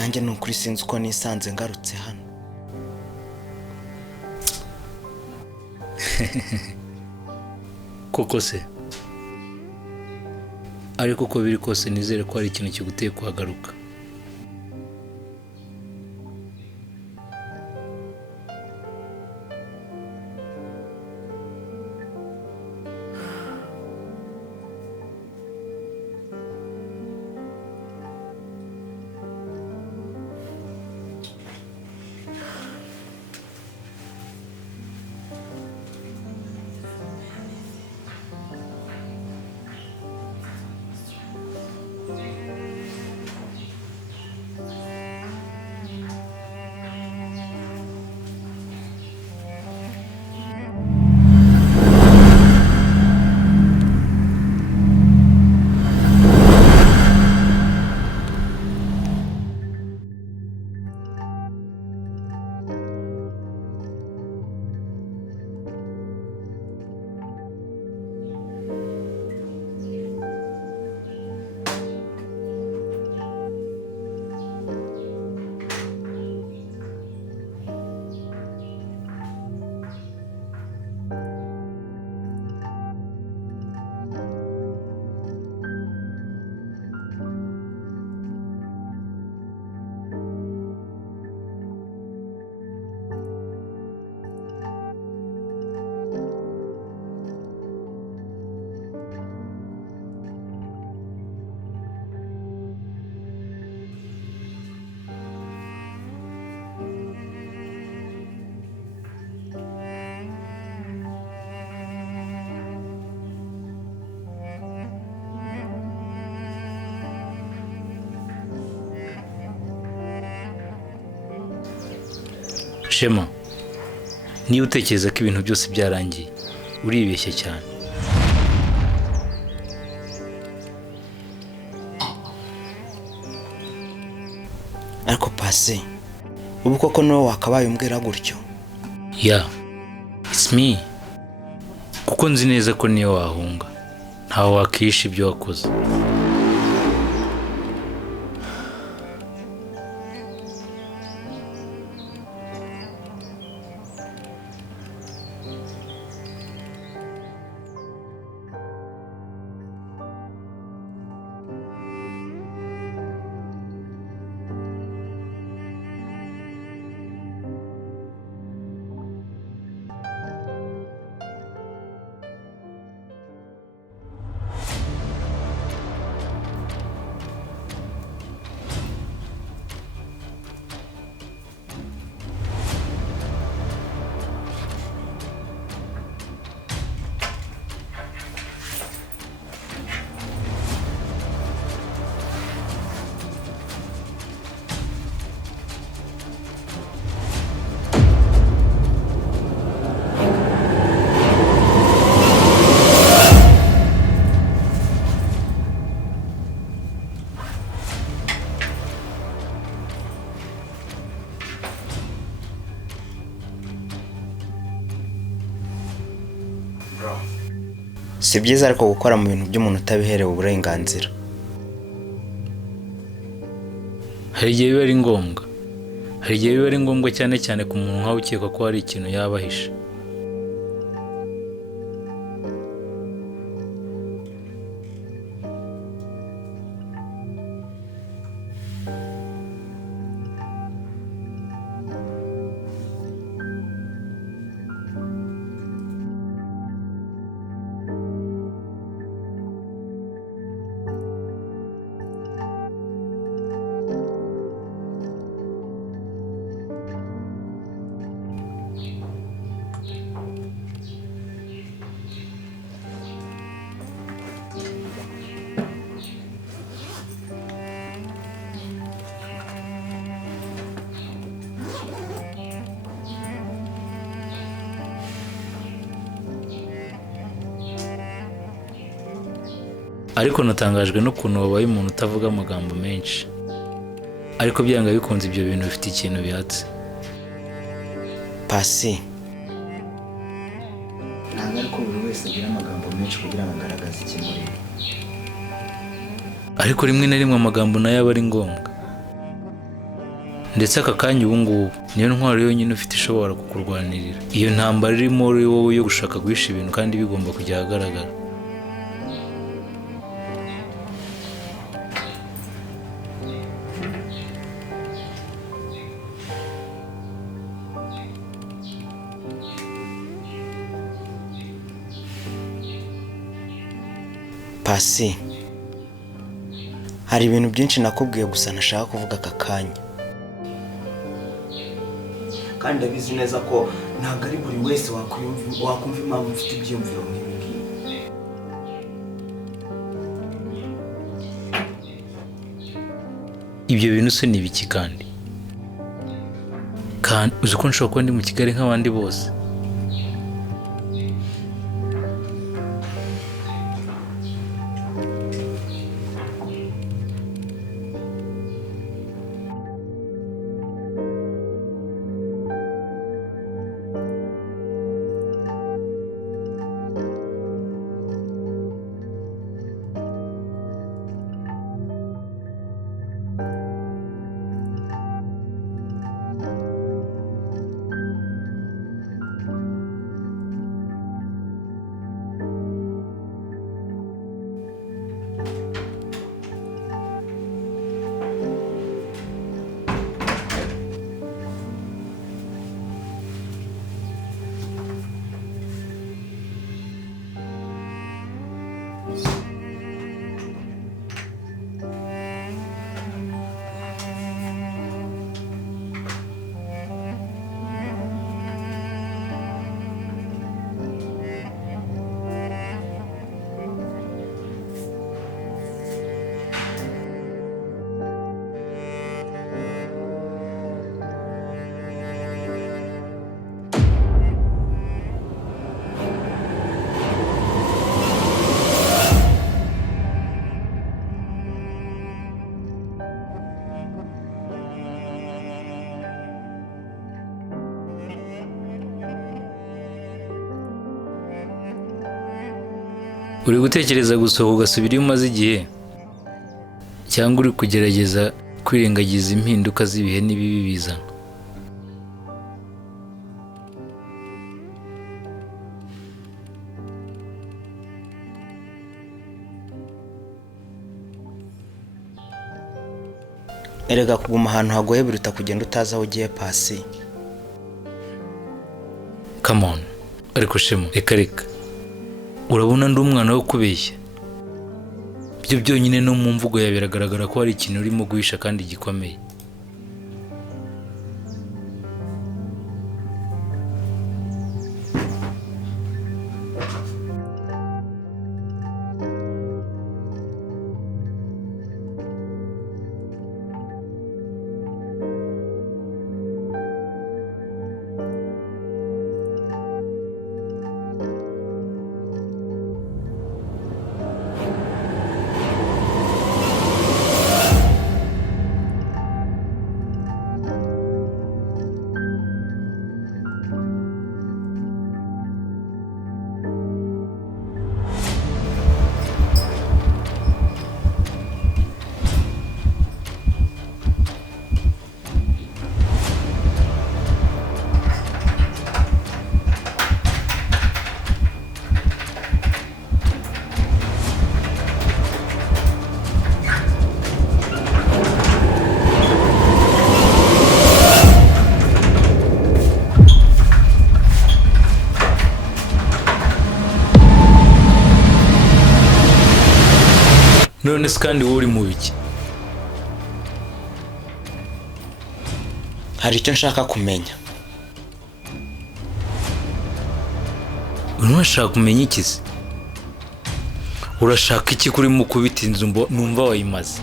nanjye nukuri sinzi uko nisanze ngarutse hano. Koko se ariko uko biri kose nizere ko hari ikintu kiguteye kuhagaruka. Shema, niba utekereza ko ibintu byose byarangiye uribeshye cyane. Ariko Pasi, ubu koko niwe wakabaye umbwira gutyo? Yeah, it's me. Kuko nzi neza ko niyo wahunga ntawe wakisha ibyo wakoze. Si byiza ariko gukora mu bintu by'umuntu utabiherewe uburenganzira. Hari igihe biba ari ngombwa cyane cyane ku muntu nkawe ukeka ko hari ikintu yabahisha. Ariko natangajwe n'ukuntu wabaye umuntu utavuga amagambo menshi. Ariko byanga bikunze ibyo bintu bifite ikintu bihatse. Pasi, ntabwo ariko buri wese agira amagambo menshi kugira ngo agaragaze ikimurimo. Ariko rimwe na rimwe amagambo nayo aba ari ngombwa. ndetse aka kanya ubu ngubu niyo ntwaro yonyine ufite ishobora kukurwanirira. Iyo ntambara iri muri wowe yo gushaka guhisha ibintu kandi bigomba kujya ahagaragara. Pasi, hari ibintu byinshi nakubwiye gusa ntashaka kuvuga aka kanya, kandi ndabizi neza ko ntabwo ari buri wese wakumva impamvu mfite ibyiyumviro nk'ibi ngibi. Ibyo bintu se ni ibiki kandi uzi ko nshobora kuba ndi mu Kigali nk'abandi bose? Uri gutekereza gusohoka ugasubira iyo umaze igihe, cyangwa uri kugerageza kwirengagiza impinduka z'ibihe n'ibibi bizana? Erega kuguma ahantu hagoye biruta kugenda utazi aho ugiye Pasi. Come on, ariko Shema, reka urabona ndi umwana wo kubeshya? Byo byonyine no mu mvugo yawe biragaragara ko hari ikintu urimo guhisha kandi gikomeye. None se kandi wowe uri mu biki? Hari icyo nshaka kumenya. Urashaka kumenya iki se? Urashaka iki kuri mu kubita inzu numva wayimaze?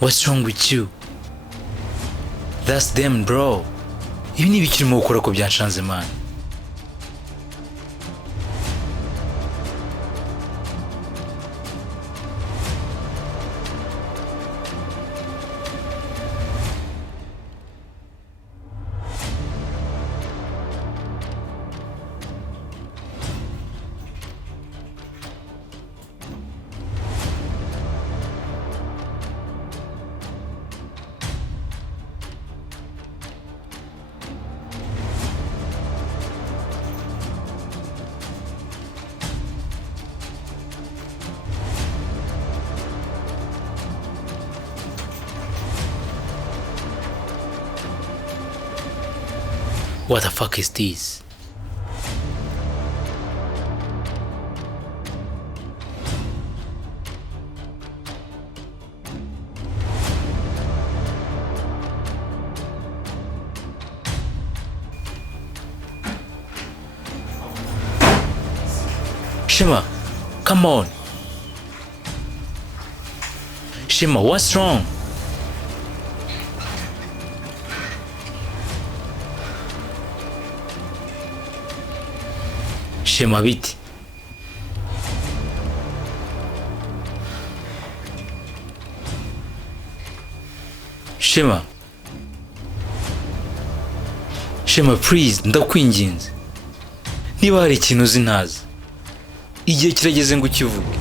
What's wrong with you? That's them bro. Ibi ni ibiki urimo gukora ko byanshanze man. What the fuck is this? Shima, come on. Shima, what's wrong? Shema biti? Shema. Shema please ndakwinginze. Niba hari ikintu uzi ntazi, igihe kirageze ngo ukivuge.